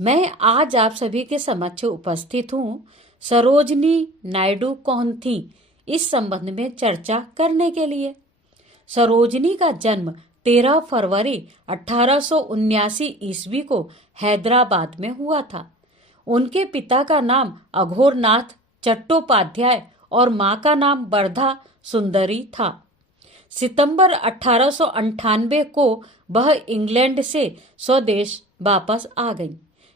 मैं आज आप सभी के समक्ष उपस्थित हूँ सरोजनी नायडू कौन थी इस संबंध में चर्चा करने के लिए। सरोजनी का जन्म 13 फरवरी 1879 ईस्वी को हैदराबाद में हुआ था। उनके पिता का नाम अघोरनाथ चट्टोपाध्याय और माँ का नाम वर्धा सुंदरी था। सितंबर 1898 को वह इंग्लैंड से स्वदेश वापस आ गई।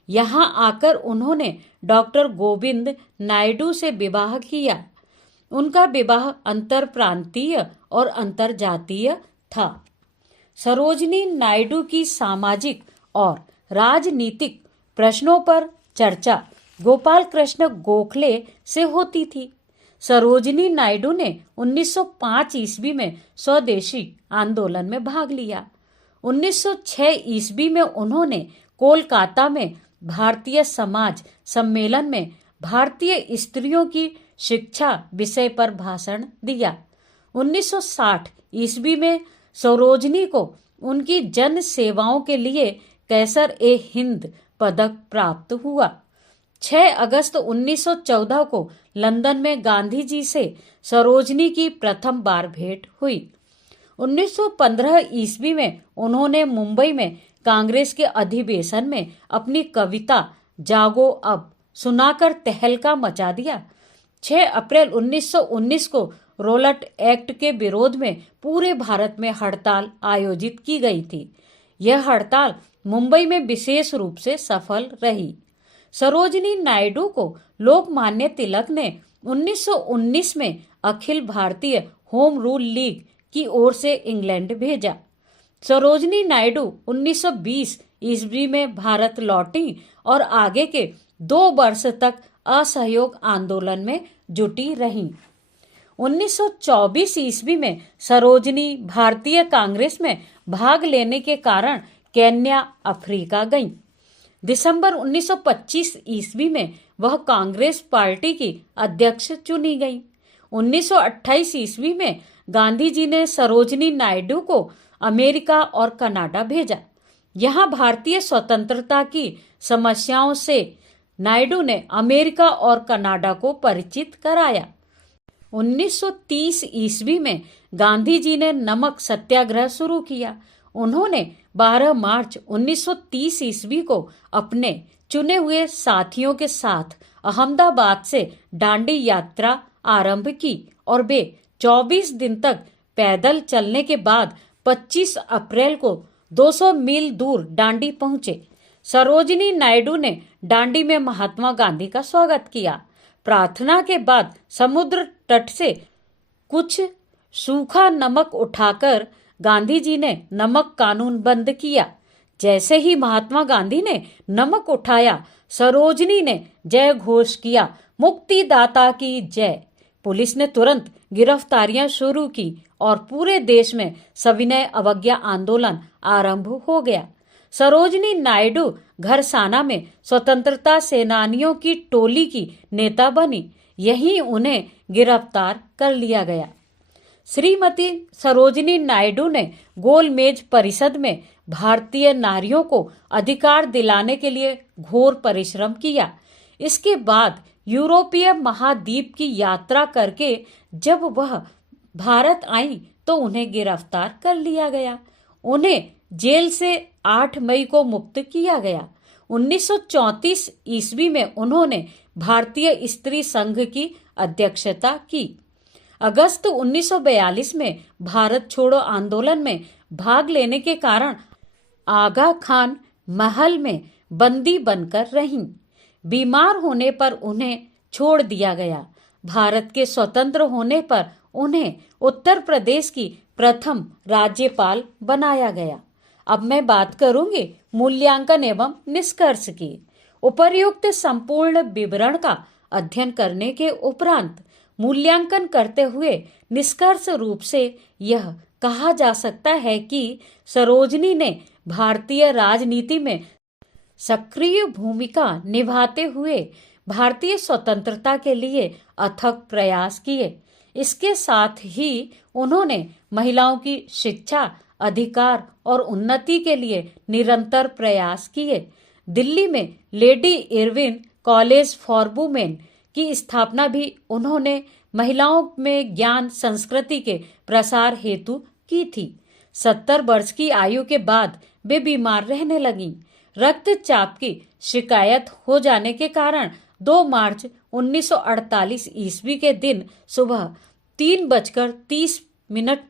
यहाँ आकर उन्होंने डॉक्टर गोविंद नायडू से विवाह किया। उनका विवाह अंतर प्रांतीय और अंतरजातीय था। सरोजनी नायडू की सामाजिक और राजनीतिक प्रश्नों पर चर्चा गोपाल कृष्ण गोखले से होती थी। सरोजनी नायडू ने 1905 ईस्वी में स्वदेशी आंदोलन में भाग लिया। 1906 ईस्वी में उन्होंने कोलकाता में भारतीय समाज सम्मेलन में भारतीय स्त्रियों की शिक्षा विषय पर भाषण दिया। 1960 ईस्वी में सरोजनी को उनकी जन सेवाओं के लिए कैसर-ए-हिंद पदक प्राप्त हुआ। 6 अगस्त 1914 को लंदन में गांधी जी से सरोजनी की प्रथम बार भेंट हुई। 1915 ईस्वी में उन्होंने मुंबई में कांग्रेस के अधिवेशन में अपनी कविता जागो अब सुनाकर तहलका मचा दिया। 6 अप्रैल 1919 को रोलट एक्ट के विरोध में पूरे भारत में हड़ताल आयोजित की गई थी। यह हड़ताल मुंबई में विशेष रूप से सफल रही। सरोजनी नायडू को लोकमान्य तिलक ने 1919 में Akhil Bharatiya home rule league की ओर से इंग्लैंड भेजा। सरोजनी नायडू 1920 ईस्वी में भारत लौटी और आगे के 2 वर्ष तक असहयोग आंदोलन में जुटी रहीं। 1924 ईस्वी में सरोजनी भारतीय कांग्रेस में भाग लेने के कारण केन्या अफ्रीका गईं। दिसंबर 1925 ईस्वी में वह कांग्रेस पार्टी की अध्यक्ष चुनी गईं। 1928 ईस्वी में गांधी जी ने सरोजनी नायडू को अमेरिका और कनाडा भेजा। यहाँ भारतीय स्वतंत्रता की समस्याओं से नायडू ने अमेरिका और कनाडा को परिचित कराया। 1930 ईस्वी में गांधी जी ने नमक सत्याग्रह शुरू किया। उन्होंने 12 मार्च 1930 ईस्वी को अपने चुने हुए साथियों के साथ अहमदाबाद से दांडी यात्रा आरंभ की और वे 24 दिन तक पैदल चलने के बाद 25 अप्रैल को 200 मील दूर दांडी पहुंचे। सरोजनी नायडू ने दांडी में महात्मा गांधी का स्वागत किया। प्रार्थना के बाद समुद्र तट से कुछ सूखा नमक उठाकर गांधी जी ने नमक कानून बंद किया। जैसे ही महात्मा गांधी ने नमक उठाया, सरोजनी ने जय घोष किया, मुक्तिदाता की जय। पुलिस ने तुरंत गिरफ्तारियां शुरू की और पूरे देश में सविनय अवज्ञा आंदोलन आरंभ हो गया। सरोजनी नायडू घरसाना में स्वतंत्रता सेनानियों की टोली की नेता बनी। यहीं उन्हें गिरफ्तार कर लिया गया। श्रीमती सरोजनी नायडू ने गोलमेज परिषद में भारतीय नारियों को अधिकार दिलाने के लिए घोर परिश्रम किया। इसके बाद यूरोपीय महाद्वीप की यात्रा करके जब वह भारत आई तो उन्हें गिरफ्तार कर लिया गया। उन्हें जेल से 8 मई को मुक्त किया गया। 1934 ईस्वी में उन्होंने भारतीय स्त्री संघ की अध्यक्षता की। अगस्त 1942 में भारत छोड़ो आंदोलन में भाग लेने के कारण आगा खान महल में बंदी बनकर रहीं। बीमार होने पर उन्हें छोड़ दिया गया। भारत के स्वतंत्र होने पर उन्हें उत्तर प्रदेश की प्रथम राज्यपाल बनाया गया। अब मैं बात करूंगी मूल्यांकन एवं निष्कर्ष की। उपर्युक्त संपूर्ण विवरण का अध्ययन करने के उपरांत मूल्यांकन करते हुए निष्कर्ष रूप से यह कहा जा सकता है कि सरोजनी ने भारतीय राजनीति में सक्रिय भूमिका निभाते हुए भारतीय स्वतंत्रता के लिए अथक प्रयास किए। इसके साथ ही उन्होंने महिलाओं की शिक्षा, अधिकार और उन्नति के लिए निरंतर प्रयास किए। दिल्ली में lady Irwin college for women की स्थापना भी उन्होंने महिलाओं में ज्ञान संस्कृति के प्रसार हेतु की थी। 70 वर्ष की आयु के बाद वे बीमार रहने लगीं। रक्तचाप की शिकायत हो जाने के कारण 2 मार्च 1948 ईस्वी के दिन सुबह 3:30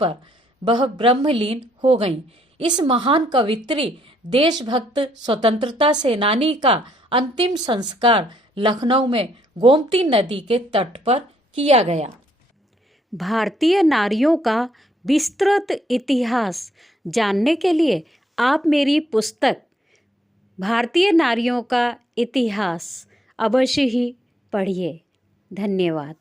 पर वह ब्रह्मलीन हो गईं। इस महान कवित्री, देशभक्त स्वतंत्रता सेनानी का अंतिम संस्कार लखनऊ में गोमती नदी के तट पर किया गया। भारतीय नारियों का विस्तृत इतिहास जानने के लिए आप मेरी पुस्तक भारतीय नारियों का इतिहास अवश्य ही पढ़िए। धन्यवाद।